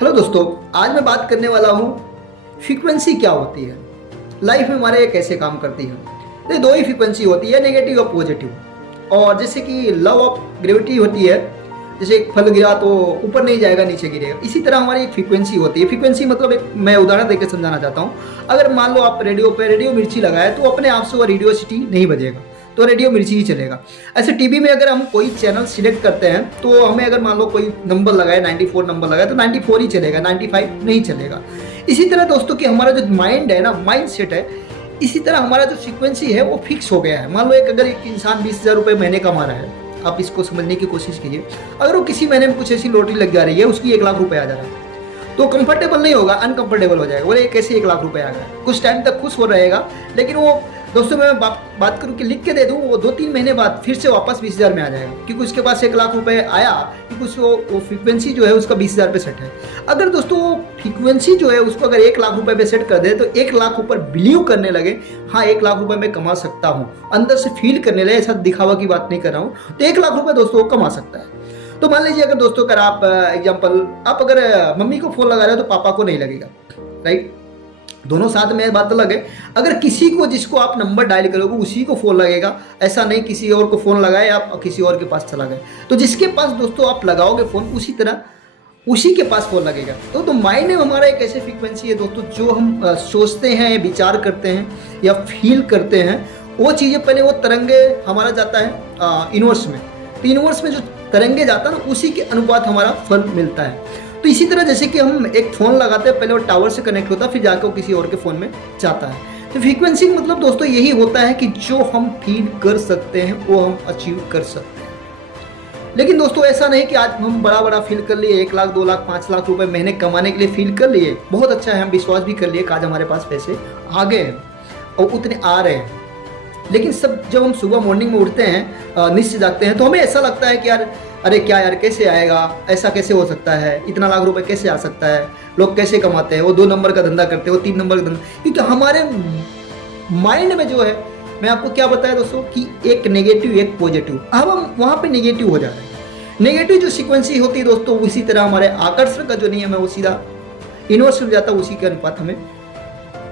Hello दोस्तों, आज मैं बात करने वाला हूँ फ्रीक्वेंसी क्या होती है, लाइफ में हमारे कैसे काम करती है। ये दो ही फ्रीक्वेंसी होती है, नेगेटिव और पॉजिटिव। और जैसे कि लॉ ऑफ ग्रेविटी होती है, जैसे एक फल गिरा तो ऊपर नहीं जाएगा नीचे गिरेगा, इसी तरह हमारी एक फ्रीक्वेंसी होती है। फ्रीक्वेंसी मतलब एक मैं उदाहरण देकर समझाना चाहता हूँ। अगर मान लो आप रेडियो पे रेडियो मिर्ची लगाए तो अपने आप से वो रेडियो सिटी नहीं बजेगा, तो रेडियो मिर्ची ही चलेगा। ऐसे टीवी में अगर हम कोई चैनल सिलेक्ट करते हैं तो हमें अगर मान लो कोई नंबर लगाए 94 नंबर लगाए तो 94 ही चलेगा, 95 नहीं चलेगा। इसी तरह दोस्तों कि हमारा जो माइंड है ना, माइंड सेट है, इसी तरह हमारा जो फ्रीक्वेंसी है वो फिक्स हो गया है। मान लो अगर एक इंसान 20,000 रुपये महीने कमा रहा है, आप इसको समझने की कोशिश कीजिए। अगर वो किसी महीने में कुछ ऐसी लॉटरी लग जा रही है, उसकी 1 लाख रुपए आ जा रहा है, तो कंफर्टेबल नहीं होगा, अनकंफर्टेबल हो जाएगा। बोले कैसे 1 लाख रुपए आ गया। कुछ टाइम तक खुश हो रहेगा, लेकिन वो दोस्तों मैं बात करूँ कि लिख के दे दूँ, वो 2-3 महीने बाद फिर से वापस 20,000 में आ जाएगा, क्योंकि उसके पास 1 लाख रुपए आया, क्योंकि वो फ्रीक्वेंसी जो है उसका 20,000 पे सेट है। अगर दोस्तों वो फ्रीक्वेंसी जो है उसको अगर 1 लाख रुपए पे सेट कर दे तो 1 लाख ऊपर बिलीव करने लगे, हाँ 1 लाख रुपए मैं कमा सकता हूँ, अंदर से फील करने लगे, ऐसा दिखावा की बात नहीं कर रहा हूँ, तो 1 लाख रुपए दोस्तों वो कमा सकता है। तो मान लीजिए अगर दोस्तों अगर आप एग्जाम्पल आप अगर मम्मी को फोन लगा रहे हो तो पापा को नहीं लगेगा, राइट। दोनों साथ में बात अलग है। अगर किसी को जिसको आप नंबर डायल करोगे उसी को फोन लगेगा, ऐसा नहीं किसी और को फोन लगाए आप किसी और के पास चला गए। तो जिसके पास दोस्तों आप लगाओगे फोन उसी तरह उसी के पास फोन लगेगा। तो माइंड में हमारा एक ऐसी फ्रीक्वेंसी है दोस्तों, जो हम सोचते हैं, विचार करते हैं या फील करते हैं, वो चीज़ें पहले वो तरंगे हमारा जाता है यूनिवर्स में। तो यूनिवर्स में जो तरंगे जाता है ना, उसी के अनुपात हमारा फल मिलता है। तो इसी तरह जैसे कि हम एक फ़ोन लगाते हैं, पहले वो टावर से कनेक्ट होता है, फिर जाकर वो किसी और के फ़ोन में जाता है। तो फ्रीक्वेंसी मतलब दोस्तों यही होता है कि जो हम फील कर सकते हैं वो हम अचीव कर सकते हैं। लेकिन दोस्तों ऐसा नहीं कि आज हम बड़ा बड़ा फील कर लिए, 1 लाख 2 लाख 5 लाख रुपए महीने कमाने के लिए फील कर लिए, बहुत अच्छा है, हम विश्वास भी कर लिए कि आज हमारे पास पैसे आ गए हैं और उतने आ रहे हैं। लेकिन सब जब हम सुबह मॉर्निंग में उठते हैं, नींद से जागते हैं, तो हमें ऐसा लगता है कि यार अरे क्या यार कैसे आएगा, ऐसा कैसे हो सकता है, इतना लाख रुपए कैसे आ सकता है, लोग कैसे कमाते हैं, वो 2 नंबर का धंधा करते हैं, वो 3 नंबर का धंधा। क्योंकि हमारे माइंड में जो है, मैं आपको क्या बताया दोस्तों कि एक नेगेटिव एक पॉजिटिव, अब हम वहाँ पे नेगेटिव हो जा रहे हैं। नेगेटिव जो सीक्वेंसी होती है दोस्तों, उसी तरह हमारे आकर्षण का जो नियम है वो सीधा यूनिवर्स में जाता है, उसी के अनुपात हमें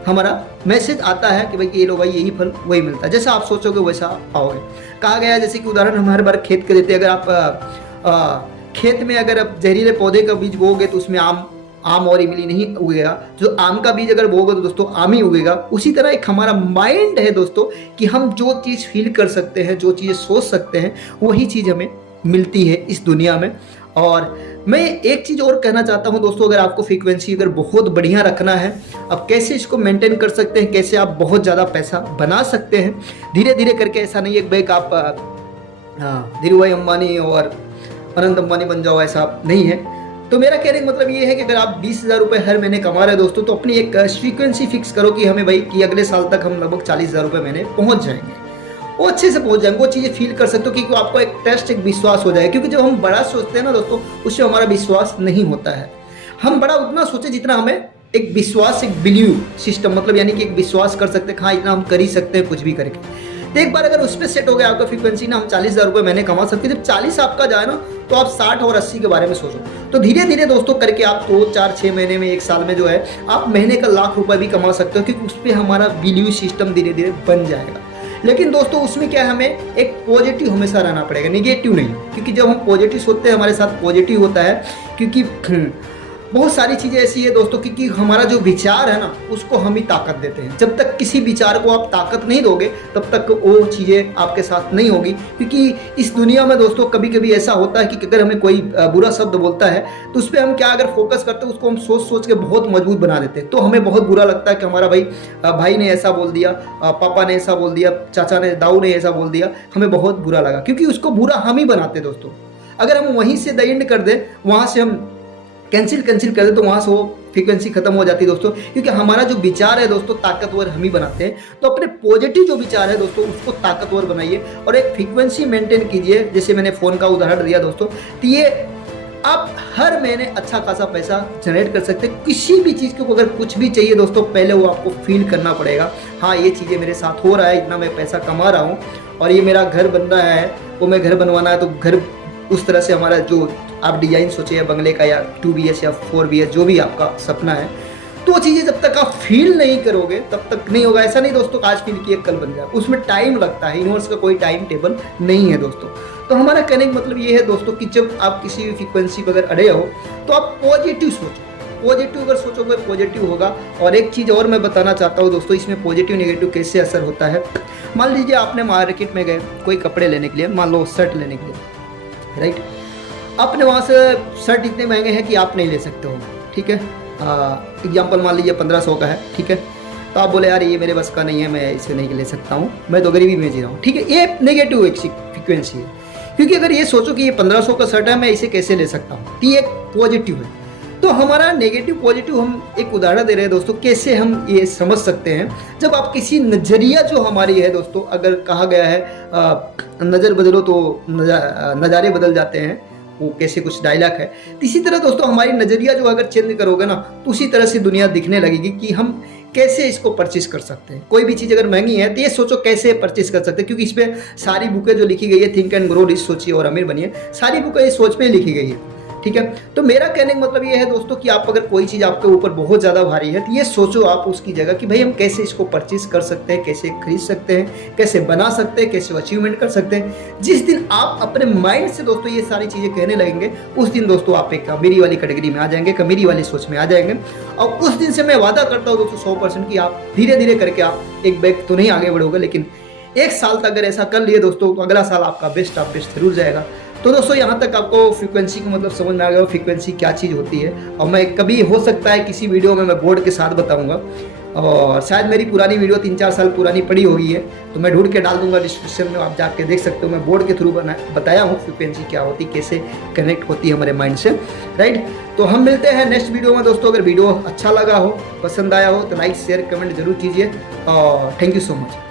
हमारा मैसेज आता है कि भाई ये लो भाई यही फल वही मिलता है, जैसा आप सोचोगे वैसा पाओगे। कहा गया है, जैसे कि उदाहरण हम हर बार खेत के देते हैं, अगर आप खेत में अगर आप जहरीले पौधे का बीज बोओगे तो उसमें आम और इमली नहीं उगेगा, जो आम का बीज अगर बोओगे तो दोस्तों आम ही उगेगा। उसी तरह एक हमारा माइंड है दोस्तों कि हम जो चीज़ फील कर सकते हैं, जो चीज़ें सोच सकते हैं, वही चीज़ हमें मिलती है इस दुनिया में। और मैं एक चीज़ और कहना चाहता हूं दोस्तों, अगर आपको फ्रीक्वेंसी अगर बहुत बढ़िया रखना है, अब कैसे इसको मेंटेन कर सकते हैं, कैसे आप बहुत ज़्यादा पैसा बना सकते हैं धीरे धीरे करके। ऐसा नहीं है कि भाई आप धीरूभाई अंबानी और अनंत अंबानी बन जाओ, ऐसा नहीं है। तो मेरा कहने का मतलब ये है कि अगर आप 20,000 रुपये हर महीने कमा रहे हैं दोस्तों, तो अपनी एक फ्रीक्वेंसी फिक्स करो कि हमें भाई कि अगले साल तक हम लगभग 40,000 रुपये महीने पहुँच जाएंगे, वो अच्छे से पहुंच जाएंगे, वो चीज़ें फील कर सकते हो, क्योंकि आपको एक टेस्ट एक विश्वास हो जाए। क्योंकि जब हम बड़ा सोचते हैं ना दोस्तों, उससे हमारा विश्वास नहीं होता है। हम बड़ा उतना सोचे जितना हमें एक विश्वास, एक बिलीव सिस्टम, मतलब यानी कि एक विश्वास कर सकते हैं, हाँ इतना हम कर ही सकते हैं कुछ भी करके। तो एक बार अगर उस पर सेट हो गया आपका फ्रीक्वेंसी ना, हम 40,000 रुपये महीने कमा सकते हैं, जब 40 आपका जाए ना तो आप 60 और 80 के बारे में सोचो। तो धीरे धीरे दोस्तों करके आप 2, 4, 6 महीने में, 1 साल में जो है आप महीने का लाख रुपये भी कमा सकते हो, क्योंकि उस पर हमारा बिलीव सिस्टम धीरे धीरे बन जाएगा। लेकिन दोस्तों उसमें क्या है, हमें एक पॉजिटिव हमेशा रहना पड़ेगा, नेगेटिव नहीं। क्योंकि जब हम पॉजिटिव सोचते हैं हमारे साथ पॉजिटिव होता है, क्योंकि बहुत सारी चीज़ें ऐसी है दोस्तों, क्योंकि हमारा जो विचार है ना उसको हम ही ताकत देते हैं। जब तक किसी विचार को आप ताकत नहीं दोगे तब तक वो चीज़ें आपके साथ नहीं होगी। क्योंकि इस दुनिया में दोस्तों कभी कभी ऐसा होता है कि अगर हमें कोई बुरा शब्द बोलता है तो उस पर हम क्या अगर फोकस करते हैं, उसको हम सोच सोच के बहुत मजबूत बना देते हैं। तो हमें बहुत बुरा लगता है कि हमारा भाई ने ऐसा बोल दिया, पापा ने ऐसा बोल दिया, चाचा ने, दाऊ ने ऐसा बोल दिया, हमें बहुत बुरा लगा, क्योंकि उसको बुरा हम ही बनाते दोस्तों। अगर हम वहीं से द एंड कर दें, वहाँ से हम कैंसिल कर दे, तो वहाँ से वो फ्रीक्वेंसी खत्म हो जाती है दोस्तों। क्योंकि हमारा जो विचार है दोस्तों ताकतवर हम ही बनाते हैं। तो अपने पॉजिटिव जो विचार है दोस्तों उसको ताकतवर बनाइए और एक फ्रीक्वेंसी मेंटेन कीजिए। जैसे मैंने फ़ोन का उदाहरण दिया दोस्तों, तो ये आप हर महीने अच्छा खासा पैसा जनरेट कर सकते हैं। किसी भी चीज़ को अगर कुछ भी चाहिए दोस्तों, पहले वो आपको फील करना पड़ेगा, हाँ ये चीज़ें मेरे साथ हो रहा है, इतना मैं पैसा कमा रहा हूँ और ये मेरा घर बन रहा है, वो मैं घर बनवाना है, तो घर उस तरह से हमारा जो आप डिजाइन सोचे या बंगले का या 2 BH या 4 BH जो भी आपका सपना है, तो वो चीज़ें जब तक आप फील नहीं करोगे तब तक नहीं होगा। ऐसा नहीं दोस्तों आज फील किए कल बन जाए, उसमें टाइम लगता है। यूनिवर्स का कोई टाइम टेबल नहीं है दोस्तों। तो हमारा कहने का मतलब ये है दोस्तों कि जब आप किसी भी फ्रीक्वेंसी पर अगर अड़े हो तो आप पॉजिटिव सोचो। पॉजिटिव अगर सोचोगे पॉजिटिव होगा। और एक चीज़ और मैं बताना चाहता हूँ दोस्तों, इसमें पॉजिटिव नेगेटिव कैसे असर होता है। मान लीजिए आपने मार्केट में गए कोई कपड़े लेने के लिए, मान लो शर्ट लेने के लिए, राइट। आपने वहाँ से शर्ट इतने महंगे हैं कि आप नहीं ले सकते हो, ठीक है। एग्जाम्पल मान लीजिए 1500 का है, ठीक है। तो आप बोले यार ये मेरे बस का नहीं है, मैं इसे नहीं ले सकता हूँ, मैं तो गरीबी में जी रहा हूँ, ठीक है। ये नेगेटिव एक फ्रिक्वेंसी है, क्योंकि अगर ये सोचो कि ये 1500 का शर्ट है, मैं इसे कैसे ले सकता हूँ, तो ये एक पॉजिटिव है। तो हमारा नेगेटिव पॉजिटिव हम एक उदाहरण दे रहे हैं दोस्तों, कैसे हम ये समझ सकते हैं। जब आप किसी नज़रिया जो हमारी है दोस्तों, अगर कहा गया है नज़र बदलो तो नज़ारे बदल जाते हैं, वो कैसे कुछ डायलॉग है। तो इसी तरह दोस्तों हमारी नज़रिया जो अगर चेंज करोगे ना, तो उसी तरह से दुनिया दिखने लगेगी कि हम कैसे इसको परचेस कर सकते हैं। कोई भी चीज़ अगर महंगी है तो ये सोचो कैसे परचेस कर सकते हैं, क्योंकि इस पर सारी बुकें जो लिखी गई है, थिंक एंड ग्रो रिच, सोचिए और अमीर बनिए, सारी बुकें इस सोच पे ही लिखी गई है, ठीक है। तो मेरा कहने का मतलब ये है दोस्तों कि आप अगर कोई चीज़ आपके ऊपर बहुत ज़्यादा भारी है, तो ये सोचो आप उसकी जगह कि भाई हम कैसे इसको परचेस कर सकते हैं, कैसे खरीद सकते हैं, कैसे बना सकते हैं, कैसे अचीवमेंट कर सकते हैं। जिस दिन आप अपने माइंड से दोस्तों ये सारी चीज़ें कहने लगेंगे, उस दिन दोस्तों आप एक अमीरी वाली कैटेगरी में आ जाएंगे, अमीरी वाली सोच में आ जाएंगे। और उस दिन से मैं वादा करता हूँ दोस्तों 100% कि आप धीरे धीरे करके आप एक बैग तो नहीं आगे बढ़ोगे, लेकिन 1 साल तक अगर ऐसा कर लिए दोस्तों, तो अगला साल आपका बेस्ट जरूर जाएगा। तो दोस्तों यहाँ तक आपको फ्रीक्वेंसी का मतलब समझ में आ गया, फ्रीक्वेंसी क्या चीज़ होती है। और मैं कभी हो सकता है किसी वीडियो में मैं बोर्ड के साथ बताऊंगा, और शायद मेरी पुरानी वीडियो 3-4 साल पुरानी पड़ी होगी है, तो मैं ढूंढ के डाल दूंगा डिस्क्रिप्शन में, आप जाके देख सकते हो। मैं बोर्ड के थ्रू बताया हूँ फ्रीक्वेंसी क्या होती, कैसे कनेक्ट होती है हमारे माइंड से, राइट। तो हम मिलते हैं नेक्स्ट वीडियो में दोस्तों। अगर वीडियो अच्छा लगा हो, पसंद आया हो, तो लाइक शेयर कमेंट जरूर कीजिए, और थैंक यू सो मच।